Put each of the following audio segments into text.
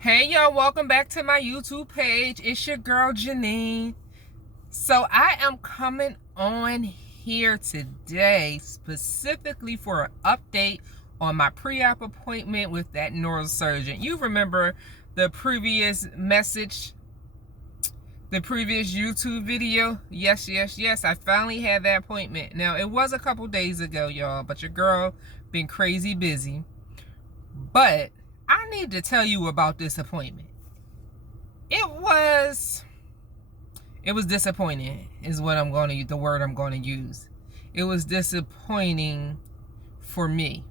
Hey y'all, welcome back to my YouTube page. It's your girl Janine. So I am coming on here today specifically for an update on my pre-op appointment with that neurosurgeon. You remember the previous message, the previous YouTube video? Yes. I finally had that appointment. Now it was a couple days ago, y'all, but your girl been crazy busy. But I need to tell you about this appointment. It was disappointing is what I'm going to use, the word I'm going to use. It was disappointing for me.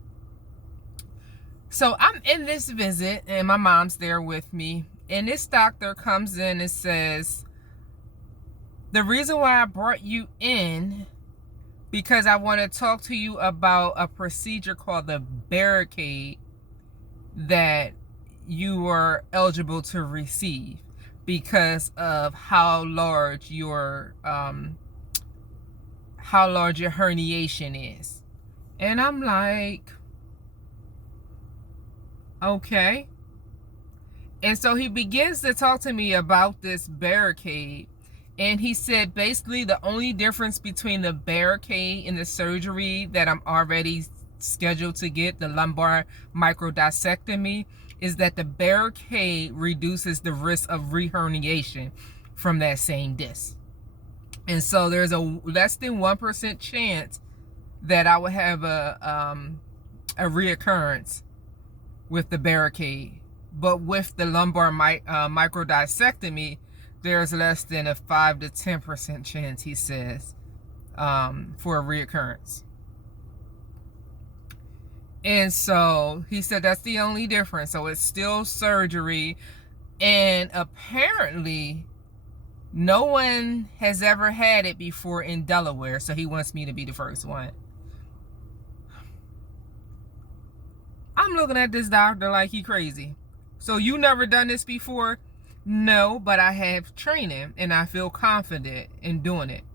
So I'm in this visit and my mom's there with me, and this doctor comes in and says, the reason why I brought you in because I want to talk to you about a procedure called the barricade that you were eligible to receive because of how large your herniation is. And I'm like, okay. And so he begins to talk to me about this barricade, and he said basically the only difference between the barricade and the surgery that I'm already scheduled to get, the lumbar microdiscectomy, is that the barricade reduces the risk of reherniation from that same disc. And so there's a less than 1% chance that I will have a reoccurrence with the barricade. But with the lumbar microdiscectomy, there's less than a 5 to 10% chance, he says, for a reoccurrence. And so he said that's the only difference. So it's still surgery. And apparently no one has ever had it before in Delaware. So he wants me to be the first one. I'm looking at this doctor like he crazy. So you never done this before? No, but I have training and I feel confident in doing it.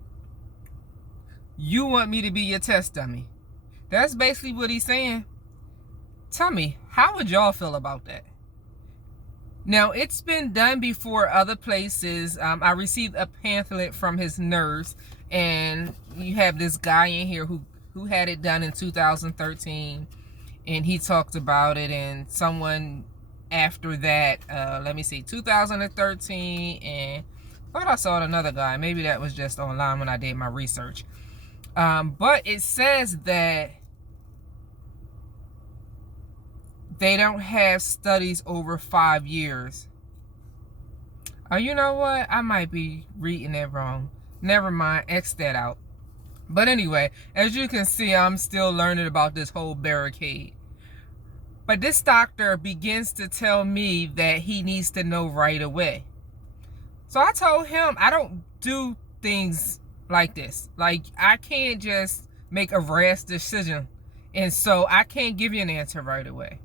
You want me to be your test dummy? That's basically what he's saying. Tell me, how would y'all feel about that? Now, it's been done before other places. I received a pamphlet from his nurse, and you have this guy in here who had it done in 2013, and he talked about it, and someone after that, let me see, 2013, and I thought I saw another guy. Maybe that was just online when I did my research. But it says that they don't have studies over 5 years. Oh, you know what? I might be reading it wrong. Never mind. X that out. But anyway, as you can see, I'm still learning about this whole barricade. But this doctor begins to tell me that he needs to know right away. So I told him I don't do things like this. Like, I can't just make a rash decision. And so I can't give you an answer right away.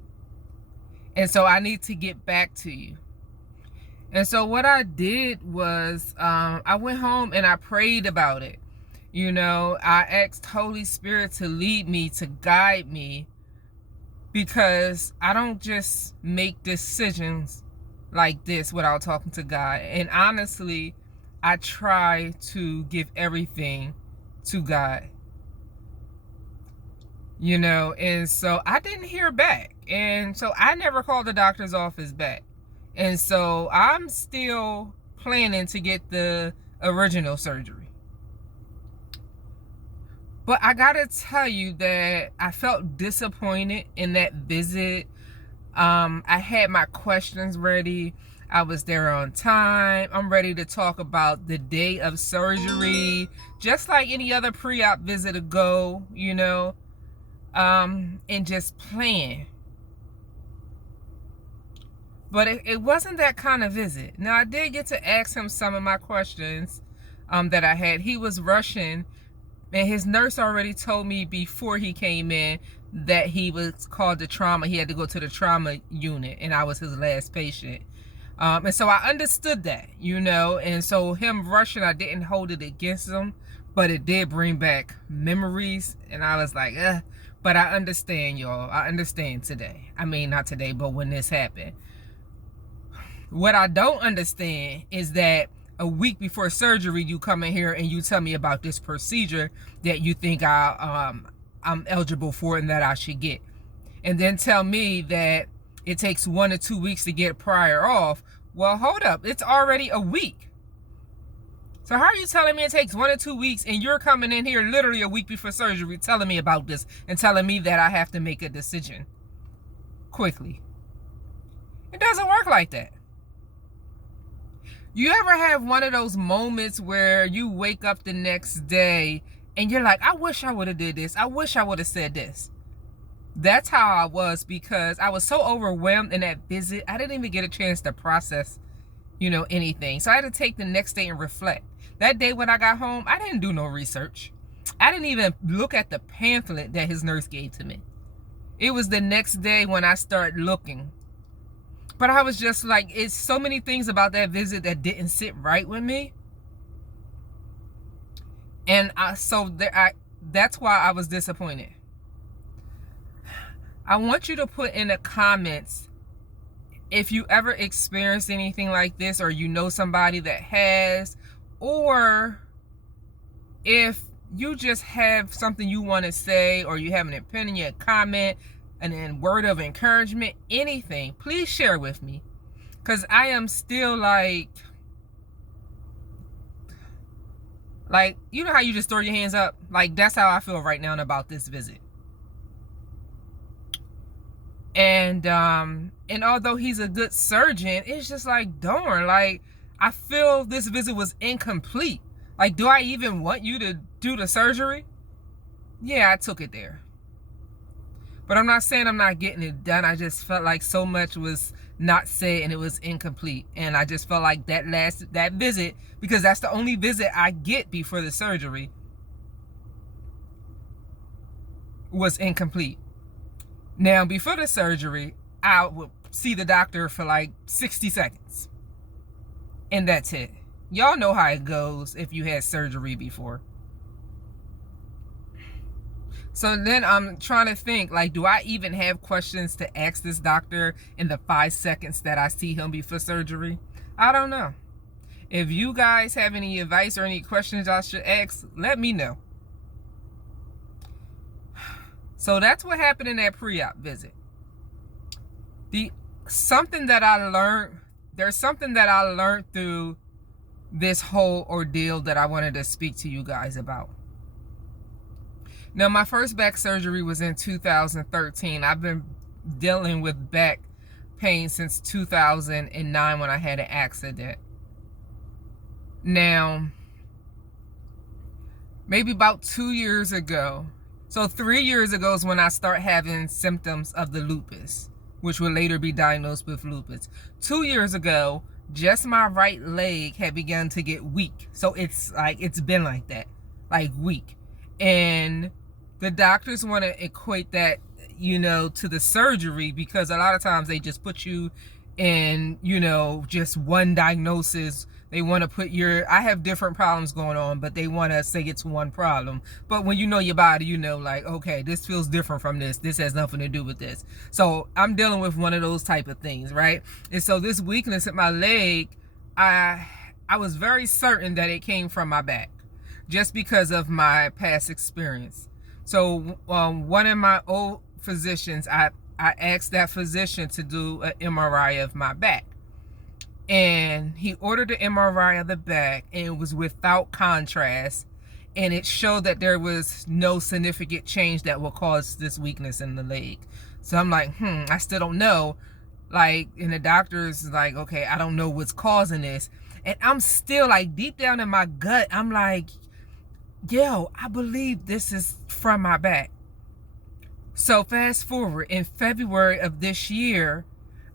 And so I need to get back to you. And so what I did was I went home and I prayed about it. You know, I asked Holy Spirit to lead me, to guide me, because I don't just make decisions like this without talking to God. And honestly, I try to give everything to God. You know, and so I didn't hear back. And so I never called the doctor's office back. And so I'm still planning to get the original surgery. But I gotta tell you that I felt disappointed in that visit. I had my questions ready. I was there on time. I'm ready to talk about the day of surgery, just like any other pre-op visit to go, you know, and just plan. But it wasn't that kind of visit. Now, I did get to ask him some of my questions that I had. He was rushing, and his nurse already told me before he came in that he was called to trauma. He had to go to the trauma unit, and I was his last patient. And so I understood that, you know, and so him rushing, I didn't hold it against him, but it did bring back memories, and I was like, but I understand, y'all. I understand today. I mean, not today, but when this happened. What I don't understand is that a week before surgery, you come in here and you tell me about this procedure that you think I'm eligible for and that I should get. And then tell me that it takes 1 or 2 weeks to get prior off. Well, hold up. It's already a week. So how are you telling me it takes 1 or 2 weeks and you're coming in here literally a week before surgery telling me about this and telling me that I have to make a decision quickly? It doesn't work like that. You ever have one of those moments where you wake up the next day and you're like, I wish I would have did this. I wish I would have said this. That's how I was, because I was so overwhelmed in that visit. I didn't even get a chance to process, anything. So I had to take the next day and reflect. That day when I got home, I didn't do no research. I didn't even look at the pamphlet that his nurse gave to me. It was the next day when I started looking. But I was just like, it's so many things about that visit that didn't sit right with me. And that's why I was disappointed. I want you to put in the comments if you ever experienced anything like this, or you know somebody that has, or if you just have something you want to say, or you have an opinion, a comment, a word of encouragement, anything, please share with me. Because I am still like, you know how you just throw your hands up? Like, that's how I feel right now about this visit. And although he's a good surgeon, it's just like, darn, like, I feel this visit was incomplete. Like, do I even want you to do the surgery? Yeah, I took it there. But I'm not saying I'm not getting it done. I just felt like so much was not said and it was incomplete. And I just felt like that visit, because that's the only visit I get before the surgery, was incomplete. Now, before the surgery, I would see the doctor for like 60 seconds. And that's it. Y'all know how it goes if you had surgery before. So then I'm trying to think, like, do I even have questions to ask this doctor in the 5 seconds that I see him before surgery? I don't know. If you guys have any advice or any questions I should ask, let me know. So that's what happened in that pre-op visit. There's something that I learned through this whole ordeal that I wanted to speak to you guys about. Now, my first back surgery was in 2013. I've been dealing with back pain since 2009 when I had an accident. Now, maybe about 2 years ago, so 3 years ago is when I start having symptoms of the lupus, which will later be diagnosed with lupus. 2 years ago, just my right leg had begun to get weak. So it's been like that, like weak. And the doctors want to equate that, to the surgery, because a lot of times they just put you in, just one diagnosis. They want to put I have different problems going on, but they want to say it's one problem. But when you know your body, like, okay, this feels different from this. This has nothing to do with this. So I'm dealing with one of those type of things, right? And so this weakness in my leg, I was very certain that it came from my back, just because of my past experience. So one of my old physicians, I asked that physician to do an MRI of my back. And he ordered an MRI of the back, and it was without contrast. And it showed that there was no significant change that will cause this weakness in the leg. So I'm like, I still don't know. Like, and the doctor's like, okay, I don't know what's causing this. And I'm still like, deep down in my gut, I'm like, yo, I believe this is from my back. So fast forward, in February of this year,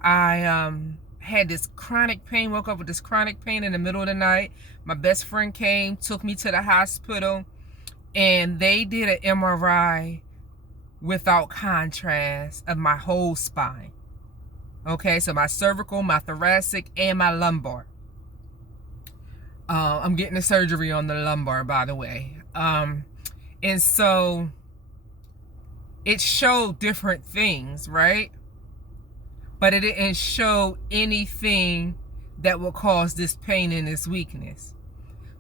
I had this chronic pain, woke up with this chronic pain in the middle of the night. My best friend came, took me to the hospital, and they did an MRI without contrast of my whole spine. Okay, so my cervical, my thoracic, and my lumbar. I'm getting a surgery on the lumbar, by the way. And so it showed different things, right? But it didn't show anything that will cause this pain and this weakness.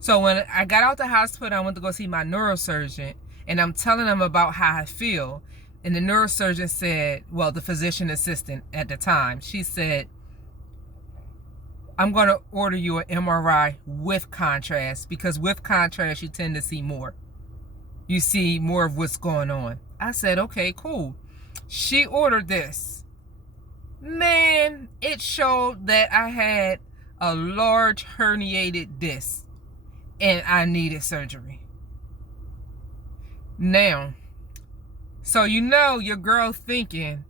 So when I got out the hospital, I went to go see my neurosurgeon, and I'm telling him about how I feel. And the neurosurgeon said, well, the physician assistant at the time, she said, I'm going to order you an MRI with contrast, because with contrast, you tend to see more. You see more of what's going on. I said, okay, cool. She ordered this. Man, it showed that I had a large herniated disc and I needed surgery. Now, so you know your girl thinking,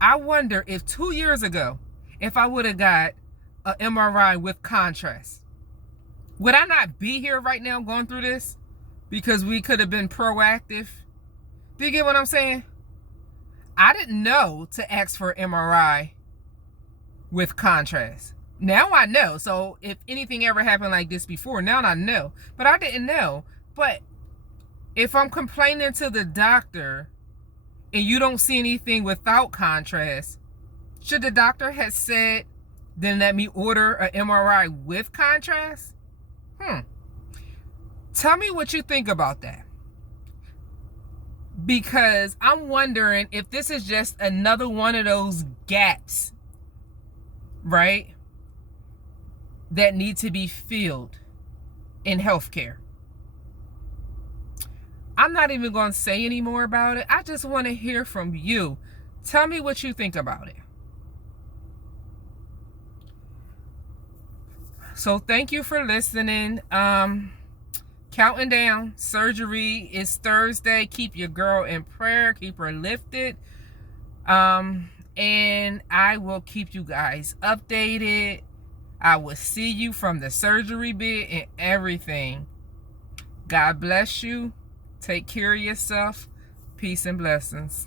I wonder if 2 years ago, if I would have got an MRI with contrast, would I not be here right now going through this? Because we could have been proactive. Do you get what I'm saying? I didn't know to ask for an MRI with contrast. Now I know. So if anything ever happened like this before, now I know. But I didn't know. But if I'm complaining to the doctor and you don't see anything without contrast, should the doctor have said, then let me order an MRI with contrast? Tell me what you think about that. Because I'm wondering if this is just another one of those gaps, right, that need to be filled in healthcare. I'm not even going to say any more about it. I just want to hear from you. Tell me what you think about it. So thank you for listening. Counting down. Surgery is Thursday. Keep your girl in prayer. Keep her lifted. And I will keep you guys updated. I will see you from the surgery bed and everything. God bless you. Take care of yourself. Peace and blessings.